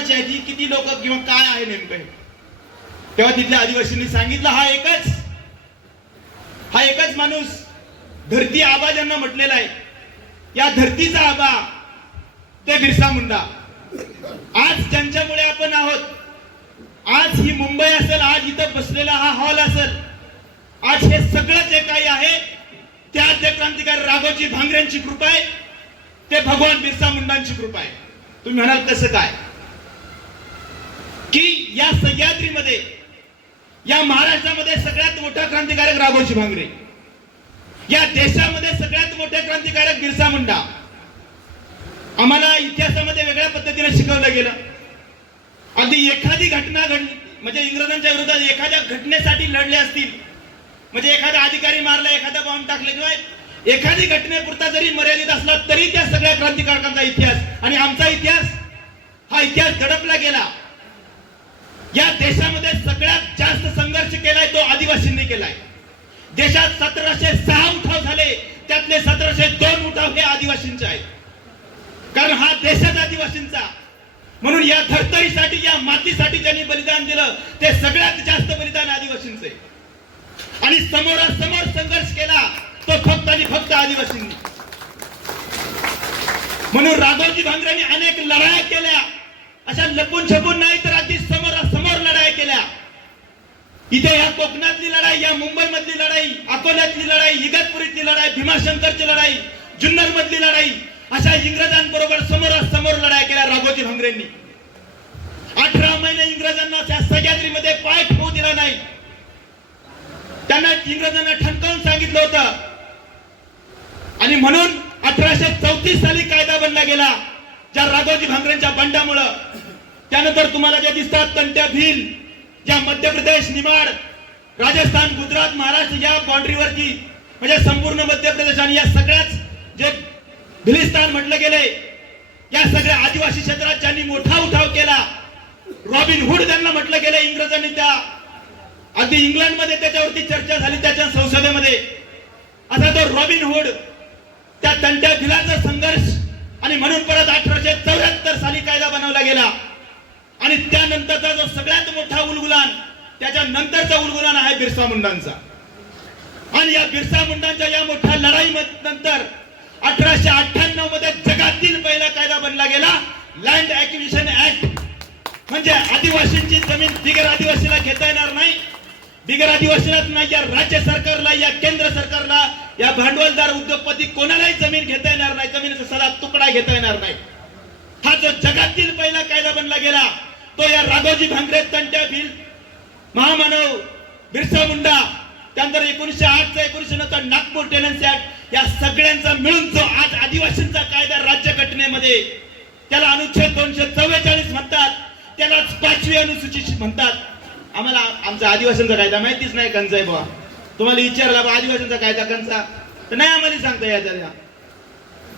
कोणाची आहे ती, किती लोक किंवा काय आहे नेमकं. तेव्हा तिथल्या आदिवासींनी सांगितलं हा एकच माणूस धरती आबा ज्यांना म्हटलेला आहे, या धरतीचा आबा ते बिरसा मुंडा. आज ज्यांच्यामुळे आपण आहोत, आज ही मुंबई असेल, आज इथं बसलेला हा हॉल असेल, आज हे सगळं जे काही आहे त्या क्रांतिकारी राघोजी भांगरेंची कृपा आहे, ते भगवान बिरसा मुंडांची कृपा आहे. तुम्ही म्हणाल कसं काय, की या सह्याद्रीमध्ये, या महाराष्ट्रामध्ये सगळ्यात मोठा क्रांतिकारक राघोजी भांगरे, या देशामध्ये सगळ्यात मोठे क्रांतिकारक बिरसा मुंडा. आम्हाला इतिहासामध्ये वेगळ्या पद्धतीने शिकवलं गेलं. अगदी एखादी घटना घडली म्हणजे इंग्रजांच्या विरोधात एखाद्या घटनेसाठी लढले असतील, म्हणजे एखादा अधिकारी मारला, एखादा बॉम्ब टाकले, किंवा एखादी घटनेपुरता जरी मर्यादित असला तरी त्या सगळ्या क्रांतिकारकांचा इतिहास आणि आमचा इतिहास, हा इतिहास दडपला गेला. या देशामध्ये सगळ्यात जास्त संघर्ष केलाय तो आदिवासींनी केलाय. देशात 1706 उठाव झाले, त्यातले 1702 उठाव हे आदिवासींचे आहेत. कारण हा देशच आदिवासींचा. म्हणून या धर्तरीसाठी, या मातीसाठी ज्यांनी बलिदान दिलं ते सगळ्यात जास्त बलिदान आदिवासींचे. आणि समोरासमोर संघर्ष केला तो फक्त आणि फक्त आदिवासींनी. म्हणून राघोजी भांगरेंनी अनेक लढाया केल्या, अशा लपून छपून नाही तर अगदी समोरासमोर लढाया केल्या. इथे या कोकणातली लढाई, या मुंबई मधली लढाई, अकोल्यातली लढाई, इगतपुरीतली लढाई, भीमाशंकरची लढाई, जुन्नर मधली लढाई, अशा इंग्रजांबरोबर समोरासमोर लढाया केल्या राघोजी भांगरेंनी. 18 महिने इंग्रजांना त्या सह्याद्रीमध्ये पाय ठेवू दिला नाही. त्यांना इंग्रजांना ठणकावून सांगितलं होतं. आणि म्हणून 1834 साली कायदा बनला गेला, ज्या राघोजी भांगरेंच्या बंडामुळे. त्यानंतर तुम्हाला जे दिसतात तंट्या भील, ज्या मध्य प्रदेश, निमाड, राजस्थान, गुजरात, महाराष्ट्र या बाउंड्रीवरती, म्हणजे संपूर्ण मध्य प्रदेश आणि या सगळ्याच जे भिलिस्तान म्हटलं गेले, या सगळ्या आदिवासी क्षेत्रात ज्यांनी मोठा उठाव केला, रॉबिन हुड त्यांना म्हटलं गेलं इंग्रजांनी. त्या अगदी इंग्लंडमध्ये त्याच्यावरती चर्चा झाली, त्याच्या संसदेमध्ये. असा तो रॉबिन हुड, त्या तंट्या भिलाचा संघर्ष. आणि म्हणून परत 1874 साली कायदा बनवला गेला. आणि त्यानंतरचा जो सगळ्यात मोठा उलगुलान, त्याच्या नंतरचा उलगुलान आहे बिरसा मुंडांचा. आणि या बिरसा मुंडांच्या या मोठ्या लढाई नंतर 1898 मध्ये जगातील पहिला कायदा बनला गेला, लँड ऍक्विजिशन ऍक्ट. म्हणजे आदिवासींची जमीन बिगर आदिवासीला घेता येणार नाही. बिगर आदिवासीलाच नाही, या राज्य सरकारला, या केंद्र सरकारला, या भांडवलदार उद्योगपती कोणालाही जमीन घेता येणार नाही, जमिनीचा साधा तुकडा घेता येणार नाही. हा जो जगातील पहिला कायदा बनला गेला तो या राघोजी भांगरे, तंट्या भील, महामानव बिरसा मुंडा, त्यानंतर 1908चा 1909 नागपूर टेनन्सी ऍक्ट, या सगळ्यांचा मिळून जो आज आदिवासींचा कायदा राज्यघटनेमध्ये, त्याला अनुच्छेद 244 म्हणतात, त्यालाच 5वी अनुसूची म्हणतात. आम्हाला आमचा आदिवासींचा कायदा माहितीच नाही कंचा आहे बाबा. तुम्हाला विचारला बा आदिवासींचा कायदा कंचा, तर नाही आम्हाला सांगता येत.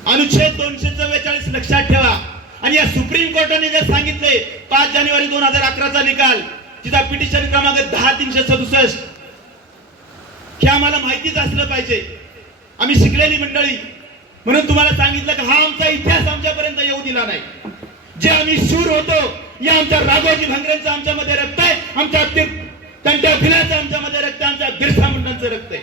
अनुच्छेद 244 लक्षात ठेवा. आणि या सुप्रीम कोर्टाने जे सांगितले 5 जानेवारी 2011चा निकाल, तिचा पिटिशन क्रमांक 10367, हे आम्हाला माहितीच असलं पाहिजे. आम्ही शिकलेली मंडळी म्हणून तुम्हाला सांगितलं की हा आमचा इतिहास आमच्यापर्यंत येऊ दिला नाही. जे आम्ही शूर होतो, या आमच्या राघोजी भांगरेंचं आमच्यामध्ये रक्त आहे, आमच्या तंट्या भिलाचं आमच्यामध्ये रक्त, आमच्या बिरसा मुंडांचं रक्त आहे.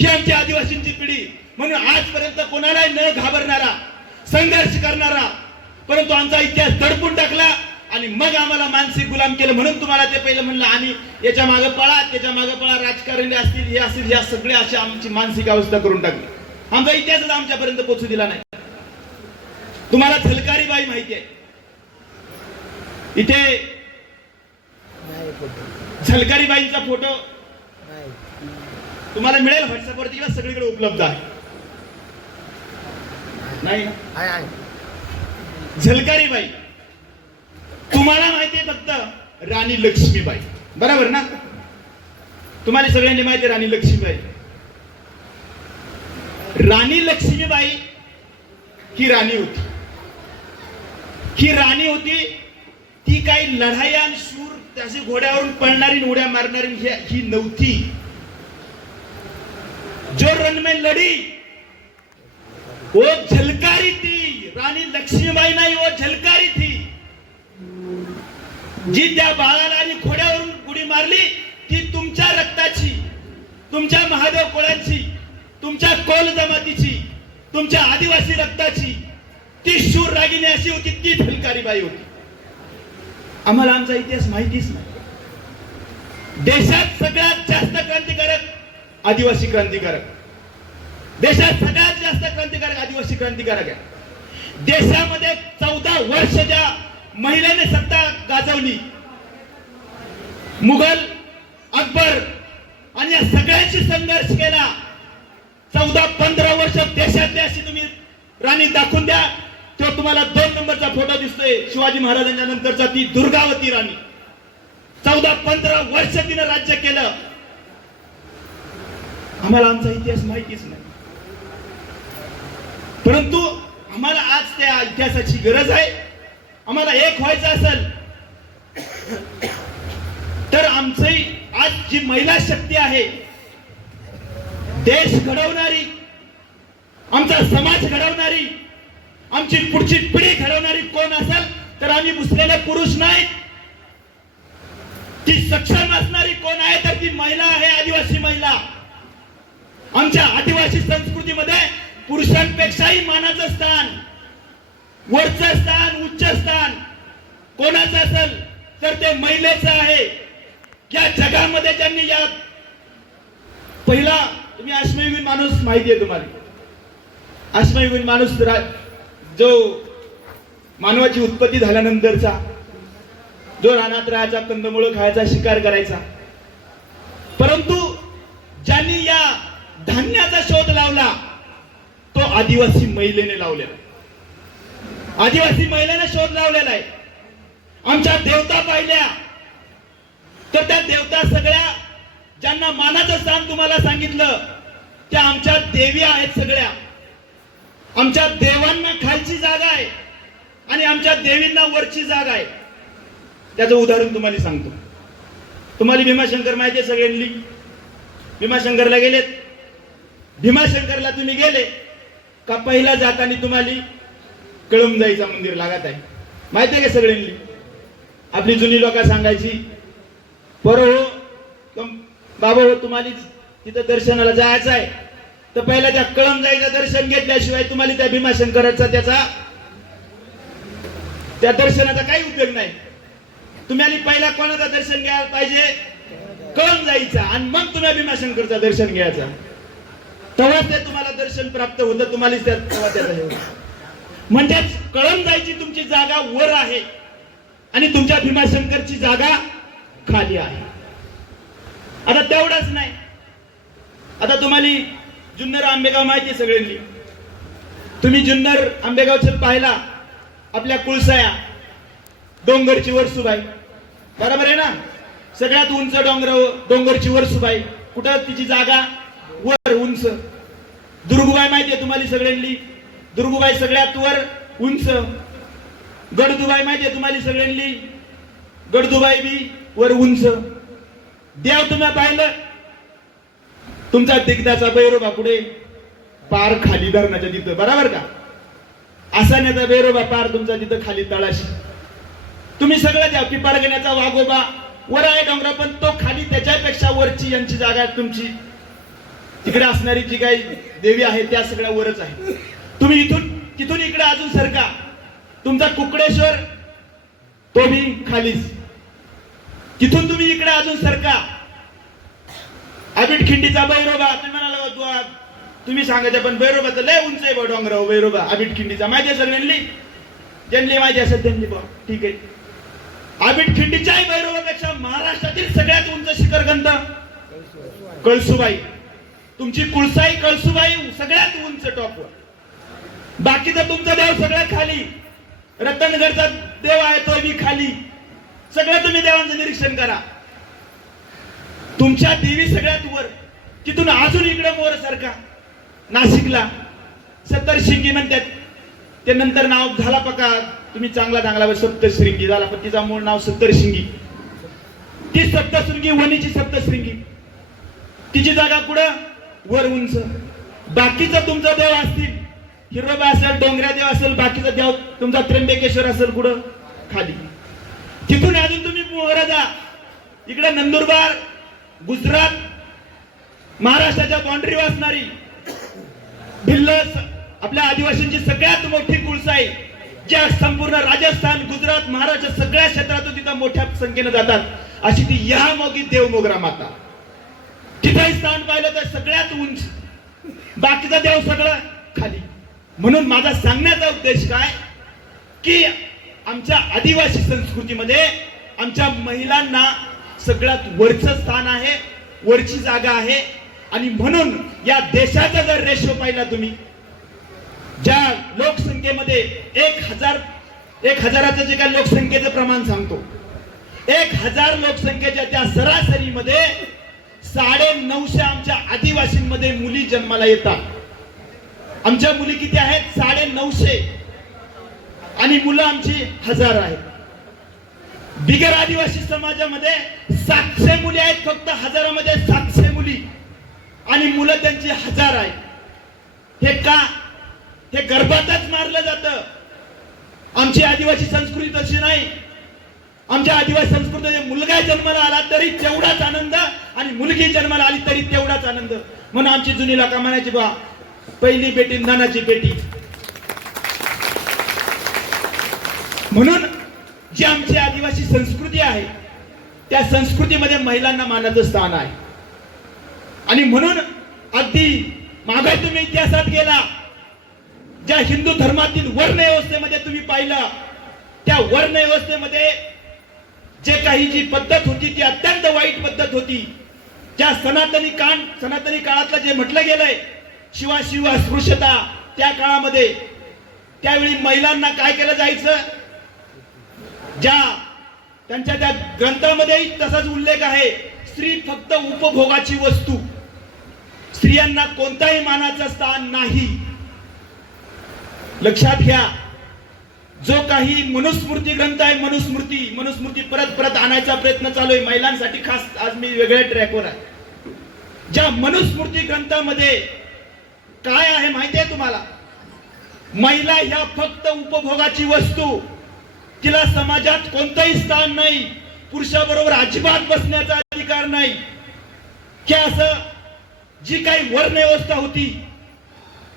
ही आमची आदिवासींची पिढी. म्हणून आजपर्यंत कोणालाही न घाबरणारा, संघर्ष करणारा, परंतु आमचा इतिहास दडपून टाकला आणि मग आम्हाला मानसिक गुलाम केलं. म्हणून तुम्हाला ते पहिलं म्हणलं आम्ही याच्या मागे पळा, त्याच्या मागे पळा, राजकारणी असतील, हे असतील, या सगळे अशी आमची मानसिक अवस्था करून टाकली. आमचा इतिहासच आमच्यापर्यंत पोहोचू दिला नाही. तुम्हाला झलकारी बाई माहिती आहे, इथे झलकारी बाईंचा फोटो तुम्हाला मिळेल व्हॉट्सअपवरती किंवा सगळीकडे उपलब्ध आहे. नाही झलकारी बाई तुम्हाला माहिती आहे फक्त राणी लक्ष्मीबाई, बरोबर ना? तुम्हाला सगळ्यांनी माहिती आहे राणी लक्ष्मीबाई. राणी लक्ष्मीबाई ही राणी होती. ही राणी होती, ती काही लढाया आणि शूर त्याशी घोड्यावरून पळणारी, उड्या मारणारी ही नव्हती. जो रण में लढी वो झलकारी थी. राणी लक्ष्मीबाई नाही, वो झलकारी थी. जी त्या बाळाला आणि खोड्यावरून उडी मारली ती तुमच्या रक्ताची, तुमच्या महादेव कोळ्यांची, तुमच्या कोल जमातीची, तुमच्या आदिवासी रक्ताची ती शूर रागिनी अशी होती, ती फुलकारी बाई होती. आम्हाला आमचा इतिहास माहितीच नाही. देशात सगळ्यात जास्त क्रांतिकारक आदिवासी क्रांतिकारक, देशात सगळ्यात जास्त क्रांतिकारक आदिवासी क्रांतिकारक आहे. देशामध्ये 14 वर्ष ज्या महिलेने सत्ता गाजवली, मुघल, अकबर आणि या सगळ्यांशी संघर्ष केला. 14-15 वर्ष देशातली अशी तुम्ही राणी दाखवून द्या, तो तुम्हाला 2 नंबरचा फोटो दिसतोय शिवाजी महाराजांच्या नंतरचा, ती दुर्गावती राणी. 14-15 वर्ष तिने राज्य केलं. आम्हाला आमचा इतिहास माहितीच नाही, परंतु आम्हाला आज त्या इतिहासाची गरज आहे. आम्हाला एक व्हायचं असेल तर आमची आज जी महिला शक्ती आहे, देश घडवणारी, आमचा समाज घडवणारी, आमची पुढची पिढी घडवणारी कोण असेल तर आम्ही मुसलेले पुरुष नाही. ती सक्षम असणारी कोण आहे तर ती महिला आहे, आदिवासी महिला. आमच्या आदिवासी संस्कृतीमध्ये पुरुषांपेक्षाही मानाचं स्थान, वरचं स्थान, उच्च स्थान कोणाचं असेल तर ते महिलेचं आहे. या जगामध्ये ज्यांनी या पहिला, तुम्ही अश्मयुगीन माणूस माहिती आहे तुम्हाला, अश्मयुगीन माणूस जो मानवाची उत्पत्ती झाल्यानंतरचा, जो रानात राहायचा, कंदमुळं खायचा, शिकार करायचा, परंतु ज्यांनी या धान्याचा शोध लावला तो आदिवासी महिलेने लावलेला, आदिवासी महिलेने शोध लावलेला आहे. आमच्या देवता पाहिल्या तर त्या देवता सगळ्या, ज्यांना मानाचं स्थान तुम्हाला सांगितलं, त्या आमच्या देवी आहेत सगळ्या. आमच्या देवांना खालची जागा आहे आणि आमच्या देवींना वरची जागा आहे. त्याचं उदाहरण तुम्हाला सांगतो. तुम्हाला भीमाशंकर माहिती आहे सगळ्यांनी, भीमाशंकरला गेलेत. भीमाशंकरला तुम्ही गेले का पहिला जाताना तुम्हाला कळमजाईचं मंदिर लागत आहे, माहिती आहे का सगळ्यांनी. आपली जुनी लोक सांगायची, बरं हो बाबा हो, तुम्हाला तिथं दर्शनाला जायचं आहे तर पहिला त्या कळमजाईचं दर्शन घेतल्याशिवाय तुम्हाला त्या भीमाशंकराचा त्या दर्शनाचा काही उपयोग नाही. तुम्हाला पहिला कोणाचं दर्शन घ्यायला पाहिजे, कळमजाईचा, आणि मग तुम्ही भीमाशंकरचं दर्शन घ्यायचा. तेव्हा ते तुम्हाला दर्शन प्राप्त होतं, तुम्हाला त्याचा म्हणजेच कळमजाईची तुमची जागा वर आहे आणि तुमच्या भीमाशंकरची जागा खाली आहे. आता तेवढंच नाही, आता तुम्हाला जुन्नर आंबेगाव माहिती सगळ्यांनी. तुम्ही जुन्नर आंबेगावचं पाहिला, आपल्या कुळसाया डोंगरची वरसुबाई, बरोबर आहे ना, सगळ्यात उंच डोंगरची वरसुबाई, कुठं तिची जागा वर उंच. दुर्गुबाई माहिती आहे तुम्हाला सगळ्यांनी, दुर्गुबाई सगळ्यात वर उंच. गडदुबाई माहिती आहे तुम्हाला सगळ्यांनी, गडदुबाई बी वर उंच. देव तुम्ही पाहिलं, तुमचा दिग्दाचा भैरोबा पुढे पार खाली धरणाच्या तिथं, बरोबर का. आसाण्याचा भैरोबा पार तुमचा तिथं खाली तळाशी. तुम्ही सगळं द्या, पिपारगण्याचा वाघोबा वर आहे डोंगरा, पण तो खाली त्याच्यापेक्षा वरची यांची जागा तुमची. तिकडे असणारी जी काही देवी आहे त्या सगळ्या वरच आहे. तुम्ही तिथून इकडे अजून सरका, तुमचा कुकडेश्वर तो भी खालीच. तिथून तुम्ही इकडे अजून सरका, आबिटखिंडीचा भैरोबा. तुम्ही म्हणाला तुम्ही सांगायचं, पण भैरोबाचं लय उंच आहे बा डोंगराव भैरोबा आबिटखिंडीचा. माहिती आहे सगळ्यांनी, ज्यांनी माहिती असेल त्यांनी बा ठीक आहे. आबिटखिंडीच्याही भैरोबापेक्षा महाराष्ट्रातील सगळ्यात उंच शिखरगंध कळसुबाई, तुमची कुळसाई कळसुबाई सगळ्यात उंच टॉपवर. बाकीचा तुमचा देव सगळ्यात खाली. रतनगडचा देव आहे तो बी खाली. सगळं तुम्ही देवांचं निरीक्षण करा. तुमच्या देवी सगळ्यात वर, तिथून अजून इकडे वर सारखा नाशिकला सप्तशृंगी म्हणतात. ते नंतर नाव झाला पका तुम्ही चांगला सप्तशृंगी झाला, पण तिचा मूळ नाव सप्तशृंगी. ती सप्तशृंगी वणीची सप्तशृंगी, तिची जागा कुठं वर उंच. बाकीचं तुमचा देव असतील, हिरोबा असेल, डोंगऱ्या देव असेल, बाकीचा देव तुमचा त्र्यंबकेश्वर असेल कुठं खाली. तिथून अजून तुम्ही मोहराजा, इकडे नंदुरबार, गुजरात, महाराष्ट्राच्या बाउंड्रीवर असणारी भिल्ल आपल्या आदिवासींची सगळ्यात मोठी कुळसाई, ज्या संपूर्ण राजस्थान, गुजरात, महाराष्ट्र सगळ्या क्षेत्रातून तिथं मोठ्या संख्येने जातात, अशी ती यहामोगी देवमोगरा माता. तिथंही स्थान पाहिलं तर सगळ्यात उंच, बाकीचा देव सगळं खाली. म्हणून माझा सांगण्याचा उद्देश काय की आमच्या आदिवासी संस्कृतीमध्ये आमच्या महिलांना सगळ्यात वरचं स्थान आहे, वरची जागा आहे. आणि म्हणून या देशाचा जर रेशो पाहिला तुम्ही, ज्या लोकसंख्येमध्ये 1,000चं जे काही लोकसंख्येचं प्रमाण सांगतो, 1,000 लोकसंख्येच्या त्या सरासरीमध्ये 950 आमच्या आदिवासींमध्ये मुली जन्माला येतात. आमच्या मुली किती आहेत? 950. आणि मुलं आमची 1000 आहेत. बिगर आदिवासी समाजामध्ये 700 मुली आहेत, फक्त 1000मध्ये 700 मुली, आणि मुलं त्यांची 1000 आहेत. हे का? हे गर्भातच मारलं जातं. आमची आदिवासी संस्कृती तशी नाही. आमच्या आदिवासी संस्कृतीमध्ये मुलगा जन्माला आला तरी तेवढाच आनंद, आणि मुलगी जन्माला आली तरी तेवढाच आनंद. म्हणून आमची जुनी लोक म्हणायची बा, पहिली बेटी नानाची बेटी. म्हणून जी आमची आदिवासी संस्कृती आहे, त्या संस्कृतीमध्ये महिलांना मानाचं स्थान आहे. आणि म्हणून अगदी मागे तुम्ही इतिहासात गेला, ज्या हिंदू धर्मातील वर्ण व्यवस्थेमध्ये तुम्ही पाहिलं, त्या वर्ण व्यवस्थेमध्ये जे काही जी पद्धत होती ती अत्यंत वाईट पद्धत होती. ज्या सनातनी काळातलं जे म्हटलं गेलंय शिवाशिव अस्पृश्यता, त्या काळामध्ये त्यावेळी महिलांना काय केलं जायचं, ज्या त्यांच्या त्या ग्रंथामध्येही तसाच उल्लेख आहे, स्त्री फक्त उपभोगाची वस्तू, स्त्रियांना कोणताही मानाचं स्थान नाही. लक्षात घ्या, जो काही मनुस्मृती ग्रंथ आहे, मनुस्मृती परत आणायचा प्रयत्न चालू आहे महिलांसाठी. खास आज मी वेगळ्या ट्रॅकवर आहे. ज्या मनुस्मृती ग्रंथामध्ये काय आहे माहिती आहे तुम्हाला? महिला ह्या फक्त उपभोगाची वस्तू, तिला समाजात कोणतंही स्थान नाही, पुरुषाबरोबर अजिबात बसण्याचा अधिकार नाही. हे असं जी काही वर्ण व्यवस्था होती,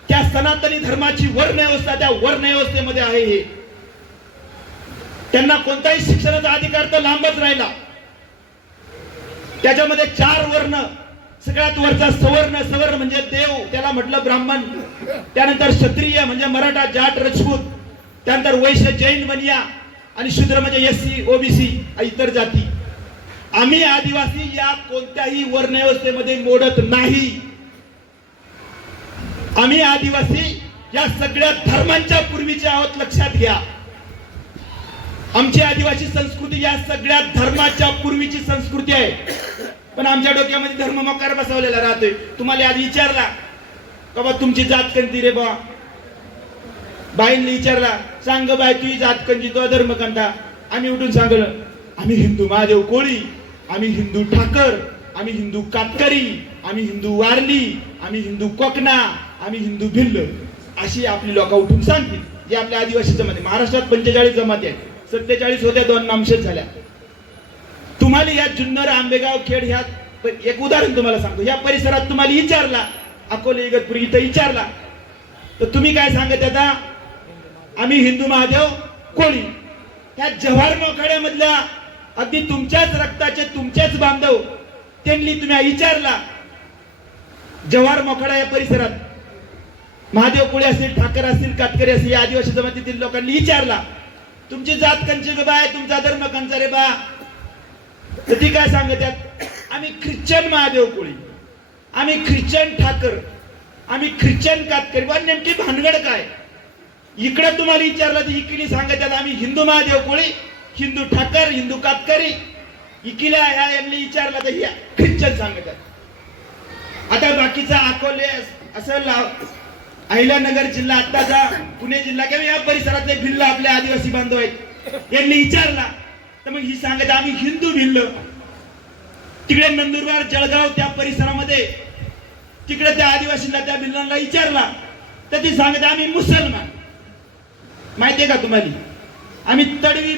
त्या सनातनी धर्माची वर्ण व्यवस्था, त्या वर्ण व्यवस्थेमध्ये आहे. हे त्यांना कोणताही शिक्षणाचा अधिकार तर लांबच राहिला. त्याच्यामध्ये 4 वर्ण, सगळ्यात वरचा सवर्ण म्हणजे देव, त्याला म्हटलं ब्राह्मण. त्यानंतर क्षत्रिय म्हणजे मराठा, जाट, राजपूत. त्यानंतर वैश्य, जैन, वनिया, आणि शूद्र म्हणजे SC, OBC इतर जाती. आम्ही आदिवासी या कोणत्याही वर्ण व्यवस्थेमध्ये मोडत नाही. आम्ही आदिवासी या सगळ्या धर्मांच्या पूर्वीचे आहोत. लक्षात घ्या, आमची आदिवासी संस्कृती या सगळ्या धर्माच्या पूर्वीची संस्कृती आहे. पण आमच्या डोक्यामध्ये धर्म मकार बसवलेला राहतोय. तुम्हाला आज विचारला का बा तुमची जात कोणती रे बा, बाईंनी विचारला, सांग बाय तुझी जात कोणती, तो धर्म कोणता? आम्ही उठून सांगलं, आम्ही हिंदू महादेव कोळी, आम्ही हिंदू ठाकर, आम्ही हिंदू कातकरी, आम्ही हिंदू वारली, आम्ही हिंदू कोकणा, आम्ही हिंदू भिल्ल. अशी आपली लोक उठून सांगतील. जे आपल्या आदिवासी जमाती, महाराष्ट्रात 45 जमाती आहेत, 47 होत्या, 2 नामशेष झाल्या. तुम्हाला या जुन्नर, आंबेगाव, खेड ह्या एक उदाहरण तुम्हाला सांगतो. या परिसरात तुम्हाला विचारला, अकोले, इगतपुरी इथं विचारला, तर तुम्ही काय सांगत आता? आम्ही हिंदू महादेव कोळी. त्या जव्हार मोखाड्यामधल्या अगदी तुमच्याच रक्ताचे, तुमचेच बांधव, त्यांनी तुम्ही विचारला, जव्हार मोखाडा या परिसरात महादेव कोळी असतील, ठाकर असतील, कातकरी असतील, या आदिवासी जमातीतील लोकांनी विचारला, तुमची जात कंची ग बा, तुमचा धर्म कंचा रे बा? तर ती काय सांगतात? आम्ही ख्रिश्चन महादेव कोळी, आम्ही ख्रिश्चन ठाकर, आम्ही ख्रिश्चन कातकरी. बा नेमकी भानगड काय? इकडे तुम्हाला विचारलं तर इकडे सांगतात आम्ही हिंदू महादेव कोळी, हिंदू ठाकर, हिंदू कातकरी. इकिल्या ह्या यांनी विचारलं तर ह्या ख्रिश्चन सांगतात. आता बाकीचा अकोले असं अहिल्यानगर जिल्हा, आत्ताचा पुणे जिल्हा किंवा या परिसरातले भिल्ल आपले आदिवासी बांधव आहेत, यांनी विचारला तर मग ही सांगत आम्ही हिंदू भिल्ल. तिकडे नंदुरबार, जळगाव त्या परिसरामध्ये तिकडे त्या आदिवासीला, त्या भिल्लांना विचारला तर ती सांगत आम्ही मुसलमान. माहितीये का तुम्हाला? आम्ही तडवी